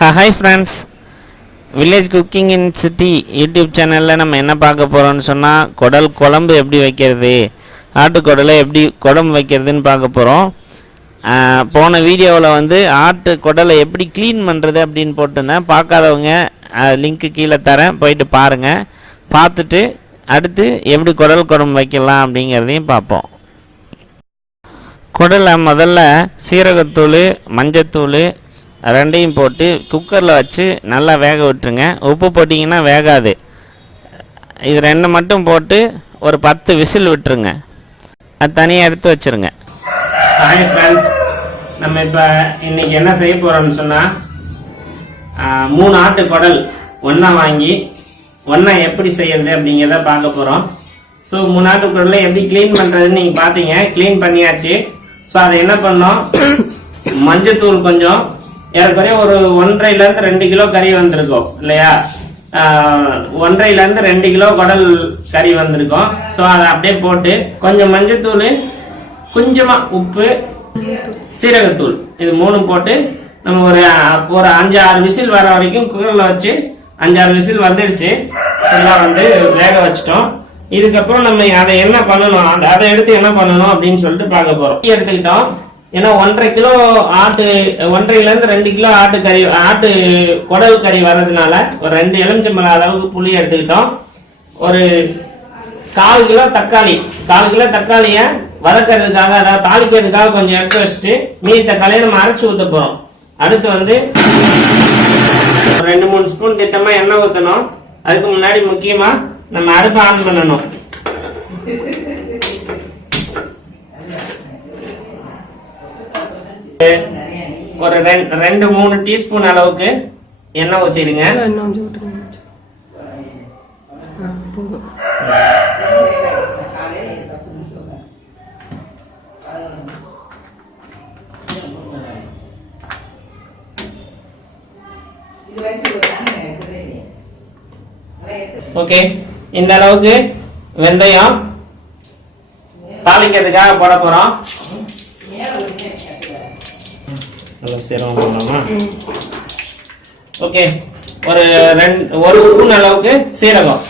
Hi friends, village cooking இன் city YouTube சேனலில் நம்ம என்ன பார்க்க போகிறோம்னு சொன்னால், குடல் குழம்பு எப்படி வைக்கிறது, ஆட்டுக்குடலை எப்படி குழம்பு வைக்கிறதுன்னு பார்க்க போகிறோம். போன வீடியோவில் ஆட்டு குடலை எப்படி க்ளீன் பண்ணுறது அப்படின்னு போட்டிருந்தேன். பார்க்காதவங்க லிங்க்கு கீழே தரேன், போயிட்டு பாருங்கள். பார்த்துட்டு அடுத்து எப்படி குடல் குழம்பு வைக்கலாம் அப்படிங்கிறதையும் பார்ப்போம். குடலை முதல்ல சீரகத்தூள், மஞ்சத்தூள் ரெண்டையும் போட்டு குக்கரில் வச்சு நல்லா வேக விட்டுருங்க. உப்பு போட்டிங்கன்னா வேகாது. இது ரெண்டு மட்டும் போட்டு ஒரு 10 விசில் விட்டுருங்க. அது தனியாக எடுத்து வச்சுருங்க. ஹாய் ஃப்ரெண்ட்ஸ், நம்ம இப்போ இன்றைக்கி என்ன செய்ய போகிறோம்னு சொன்னால், 3 ஆட்டு குடல் ஒன்றா வாங்கி ஒன்றா எப்படி செய்யறது அப்படிங்கிறத பார்க்க போகிறோம். ஸோ 3 ஆட்டு குடலை எப்படி க்ளீன் பண்ணுறதுன்னு நீங்கள் பார்த்தீங்க. க்ளீன் பண்ணியாச்சு. ஸோ அதை என்ன பண்ணோம், மஞ்சத்தூள் கொஞ்சம், ஏறக்குறைய ஒரு 1.5 to 2 கிலோ கறி வந்திருக்கும் இல்லையா. 1.5 to 2 கிலோ குடல் கறி வந்திருக்கும். ஸோ அதை அப்படியே போட்டு கொஞ்சம் மஞ்சத்தூள், கொஞ்சமாக உப்பு, சீரகத்தூள், இது 3 போட்டு நம்ம ஒரு 5-6 விசில் வர வரைக்கும் குக்கரில் வச்சு 5-6 விசில் வந்துடுச்சு. எல்லாம் வேக வச்சிட்டோம். இதுக்கப்புறம் நம்ம அதை என்ன பண்ணணும், அதை எடுத்து என்ன பண்ணணும் அப்படின்னு சொல்லிட்டு பார்க்க போகிறோம். எடுத்துக்கிட்டோம். ஏன்னா 1.5 கிலோ ஆட்டு, 1.5 to 2 கிலோ ஆட்டு கறி, ஆட்டு குடல் கறி வர்றதுனால ஒரு 2 எலுமிச்சம்பழம் அளவுக்கு புளி எடுத்துக்கிட்டோம். ஒரு 1/4 கிலோ தக்காளி, 1/4 கிலோ தக்காளியை வதக்கிறதுக்காக, அதாவது தாளிக்கிறதுக்காக கொஞ்சம் எடுத்து வச்சுட்டு மீதி தக்காளியை நம்ம அரைச்சி ஊற்ற போகிறோம். அடுத்து 2-3 ஸ்பூன் திட்டமாக எண்ணெய் ஊற்றணும். அதுக்கு முன்னாடி முக்கியமாக நம்ம அடுப்பை ஆன் பண்ணணும். ஒரு 2-3 டீஸ்பூன் அளவுக்கு எண்ணெய் ஊற்றிடுங்க. ஓகே, இந்த அளவுக்கு வெந்தயம் தாளிக்கிறதுக்காக போட போறோம். ஓகே, ஒரு ஸ்பூன் அளவுக்கு சீரகம்,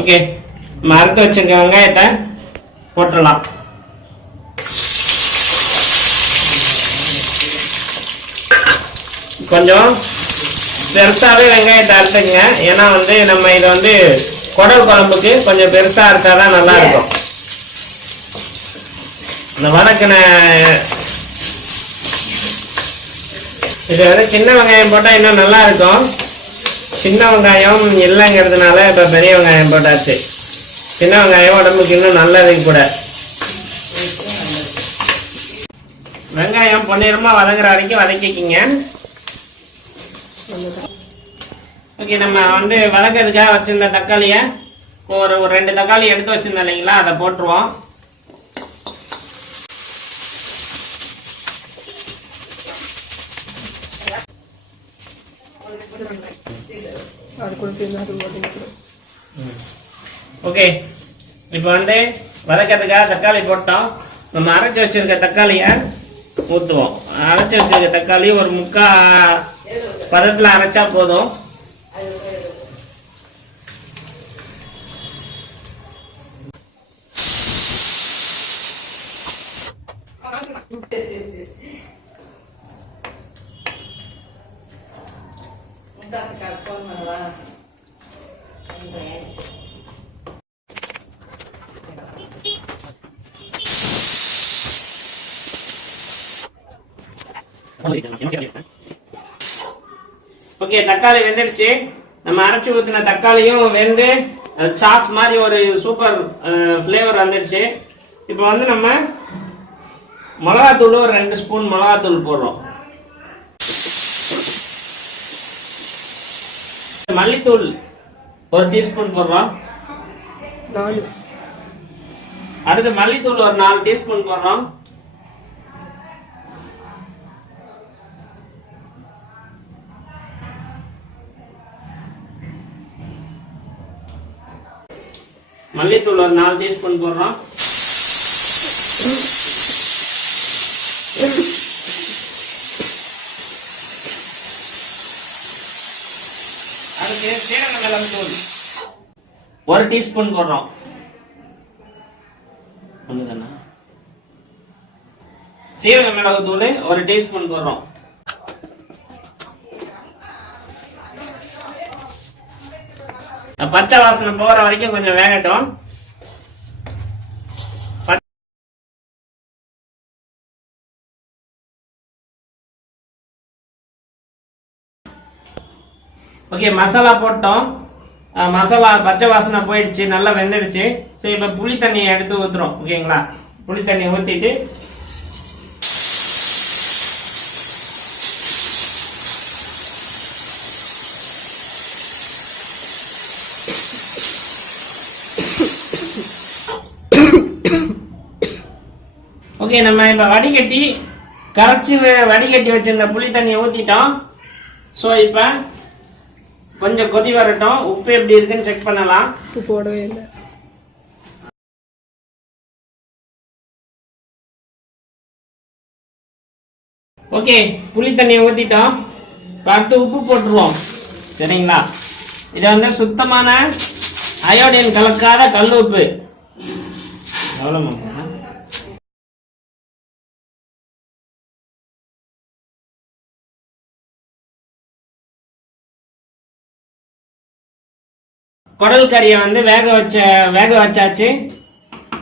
ஓகே, மறுத்து வச்சிருக்க வெங்காயத்தை போட்டுடலாம். கொஞ்சம் பெருசாவே வெங்காயத்தை அறுத்துங்க. ஏன்னா நம்ம இதை குடல் குழம்புக்கு கொஞ்சம் பெருசா அறுத்தாதான் நல்லா இருக்கும். இந்த வதக்கின இது சின்ன வெங்காயம் போட்டா இன்னும் நல்லா இருக்கும். சின்ன வெங்காயம் இல்லைங்கிறதுனால இப்ப பெரிய வெங்காயம் போட்டாச்சு. சின்ன வெங்காயம் உடம்புக்கு இன்னும் நல்லது கூட. வெங்காயம் பொன்னிறமா வதங்குற வரைக்கும் வதக்கிக்கிங்க. ஓகே, நம்ம வதக்கிறதுக்காக வச்சிருந்த தக்காளியை ஒரு 2 தக்காளி எடுத்து வச்சிருந்தோம் இல்லைங்களா, அதை போட்டுருவோம். ஓகே, இப்போ வதக்கிறதுக்காக தக்காளி போட்டோம். நம்ம அரைச்சி வச்சிருக்க தக்காளியை ஊற்றுவோம். அரைச்சி வச்சிருக்க தக்காளி ஒரு 3/4 பதத்துல அரைச்சா போதும். ஓகே, தக்காளி வெந்துடுச்சு. நம்ம அரைச்சி ஊத்தின தக்காளியும் வெந்து சாஸ் மாதிரி ஒரு சூப்பர் ஃபிளேவர் வந்துடுச்சு. இப்போ நம்ம மிளகாத்தூள் ஒரு 2 ஸ்பூன் மிளகாத்தூள் போடுறோம். மல்லித்தூள் ஒரு டீஸ்பூன் போடுறோம். அடுத்து மல்லித்தூள் ஒரு 4 டீஸ்பூன் போடுறோம். மல்லித்தூள் ஒரு 4 டீஸ்பூன் போடுறோம். அதுக்கு சீரக மிளகு தூள் 1 டீஸ்பூன் போடுறோம். ஒண்ணுதானா? சீரக மிளகு தூள் 1 டீஸ்பூன் போடுறோம். பச்சை வாசனை போற வரைக்கும் கொஞ்சம் வேகட்டும். ஓகே, மசாலா போட்டோம். மசாலா பச்சை வாசனை போயிடுச்சு, நல்லா வெந்துடுச்சு. ஸோ இப்போ புளி தண்ணியை எடுத்து ஊத்துறோம். ஓகேங்களா? புளி தண்ணி ஊற்றிட்டு ஓகே, நம்ம இப்ப வடிகட்டி கரைச்சி வடிகட்டி வச்சிருந்த புளி தண்ணியை ஊத்திட்டோம். ஸோ இப்ப கொஞ்சம் கொதி வரட்டும். உப்பு எப்படி இருக்குன்னு செக் பண்ணலாம். உப்பு போடவே இல்லை. ஓகே, புளி தண்ணியை ஊத்திட்டோம். அடுத்து உப்பு போட்டுருவோம். சரிங்களா? இது வந்து சுத்தமான அயோடின் கலக்காத கல் உப்பு. எவ்வளவு? குடல் கறியை வந்து வேக வச்சாச்சு.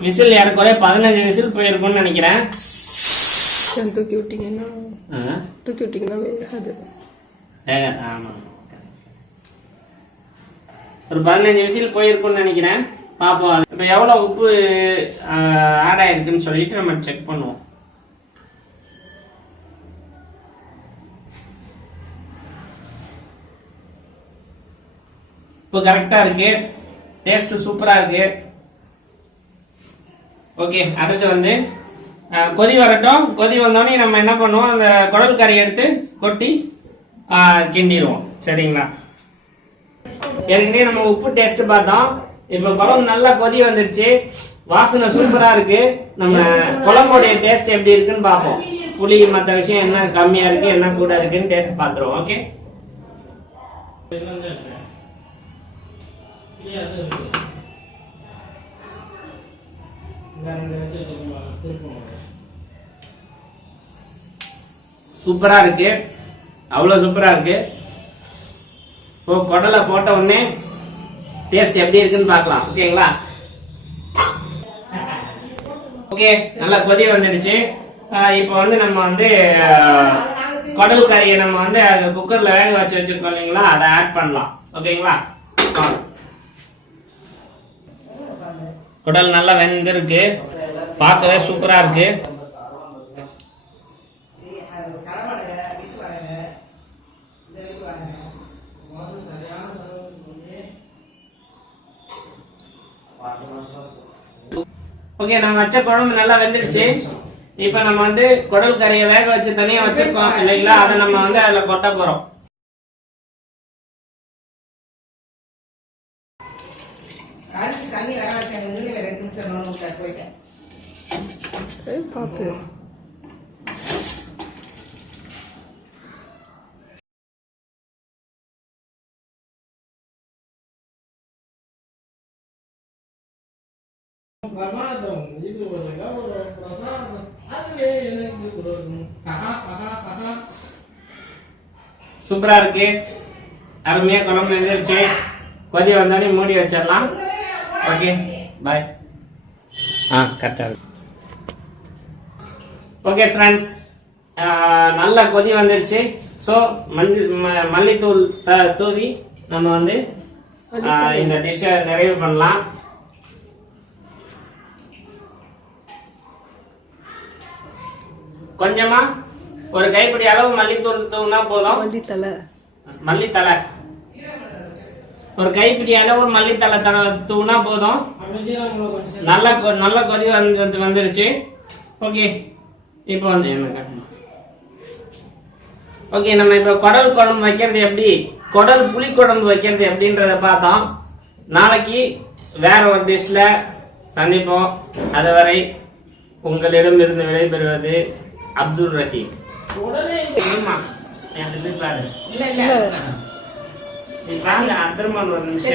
விசில் ஏறக்குறைய 15 விசில் போயிருக்கும்னு நினைக்கிறேன். தூக்கி விட்டீங்கன்னா வேகாது. ஆமா, ஒரு 15 விசில் போயிருக்கும்னு நினைக்கிறேன். பாப்போம் இப்ப எவ்வளவு உப்பு ஆட் ஆயிருக்குன்னு சொல்லிட்டு நம்ம செக் பண்ணுவோம். இப்போ கரெக்டா இருக்கு. டேஸ்ட் சூப்பரா இருக்கு. ஓகே, அடுத்து வந்து கொதி வரட்டும். கொதி வந்தோடனே நம்ம என்ன பண்ணுவோம், அந்த குடல் கறி எடுத்து கொட்டி கிண்டிடுவோம். சரிங்களா? ஏற்கனவே நம்ம உப்பு டேஸ்ட் பார்த்தோம். இப்ப குழம்பு நல்லா கொதி வந்துடுச்சு. வாசனை சூப்பரா இருக்கு. நம்ம குழம்போடைய டேஸ்ட் எப்படி இருக்குன்னு பார்ப்போம். புளி மற்ற விஷயம் என்ன கம்மியா இருக்கு என்ன கூட இருக்குன்னு டேஸ்ட் பார்த்துருவோம். ஓகே, சூப்பரா இருக்கு. அவ்வளவு சூப்பரா இருக்கு. இப்போ குடலை போட்ட உடனே டேஸ்ட் எப்படி இருக்குன்னு பார்க்கலாம். ஓகேங்களா? ஓகே, நல்லா கொதி வந்துடுச்சு. இப்போ வந்து நம்ம வந்து குடல் கறியை நம்ம வந்து குக்கர்ல வேக வச்சு வச்சிருக்கோம் இல்லைங்களா, அதை ஆட் பண்ணலாம். ஓகேங்களா? குடல் நல்லா வெந்திருக்கு. பார்க்கவே சூப்பரா இருக்கு. ஓகே, நம்ம வச்ச குழம்பு நல்லா வெந்துடுச்சு. இப்ப நம்ம வந்து குடல் கறியை வேக வச்சு தனியா வச்சிருக்கோம் இல்லைங்களா, அதை நம்ம வந்து அதுல கொட்ட போறோம். பார்த்து சூப்பரா இருக்கு. அருமையா குழம்பு வெந்துருச்சு. கொதி வந்தோடனே மூடி வச்சிடலாம். ஓகே, பாய். கரெக்டா இருக்கு. ஓகே ஃப்ரெண்ட்ஸ், நல்ல கொதி வந்துருச்சு. ஸோ மல்லித்தூள் தூவி நம்ம வந்து இந்த டிஷ்ஷை நிறைவு பண்ணலாம். கொஞ்சமா ஒரு கைப்பிடி அளவு மல்லித்தூள் தூவினா போதும். மல்லித்தலை ஒரு கைப்பிடி அளவு மல்லித்தலை தூவினா போதும். நல்ல கொதி வந்துருச்சு. ஓகே, இப்போ வந்து என்ன கட்டணும். ஓகே, நம்ம இப்போ குடல் குழம்பு வைக்கிறது எப்படி, குடல் புளி குழம்பு வைக்கிறது எப்படின்றத பார்த்தோம். நாளைக்கு வேற ஒரு டிஷ்ல சந்திப்போம். அதுவரை உங்களிடமிருந்து விடைபெறுவது அப்துல் ரஹீம். பாரு நீ பாருங்க, திரும்ப ஒரு நிமிஷம்